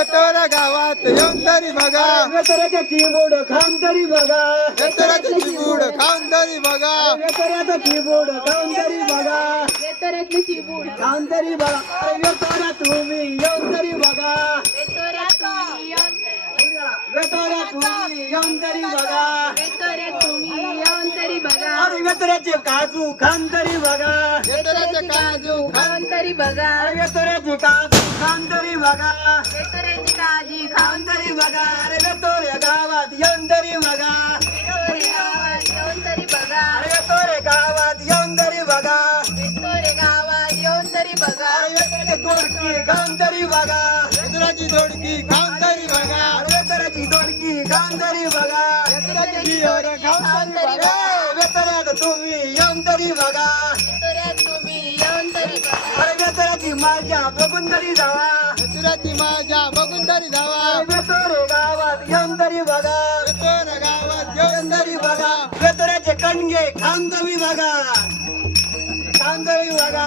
येतोर गावात येऊन तरी बघा वेतराच्या कीबोर्ड खाऊन तरी बघा येतोराची चिमूड खाऊन तरी बघा वेतराचा कीबोर्ड खाऊन तरी बघा वेतोऱ्यातलं चिबूड खाऊन तरी बघा वेतोऱ्या तुम्ही येऊन तरी बघा वेतोऱ्यात तुम्ही येऊन वेतोऱ्या तुम्ही येऊन तरी बघा वेतोऱ्यात तुम्ही येऊन तरी बघा अरे वेतऱ्याचे काजू खाऊन तरी बघा येतोराचे काजू खाऊन तरी बघा अरे वेतऱ्याचे काजू खाऊन तरी बघा वेतोऱ्याची काळजी खाऊन खाऊन तरी बघा अरे वेतोऱ्या गावात येऊन तरी बघा वेतोरे गावात येऊन तरी बघा अरे वेतोरे गावात येऊन तरी बघा वेतोरे गावात येऊन तरी बघा अरे वेतऱ्याचे दोडकी खाऊन तरी बघा येतोराची दोडकी खाऊन तरी बघा अरे वेतऱ्याची दोडकी खाऊन तरी बघा येतोराची डियोर खाऊन तरी बघा वेतऱ्यात तुम्ही येऊन तरी बघा वेतोऱ्यात तुम्ही येऊन तरी बघा अरे वेतऱ्याची माझ्या बघून तरी जावा येतोराची माझ्या बघून तरी जावा वेतोरे गावात येऊन तरी बघा येतोर गावात येऊन तरी बघा वेतऱ्याचे कणगे खाऊन तरी बघा खाऊन तरी बघा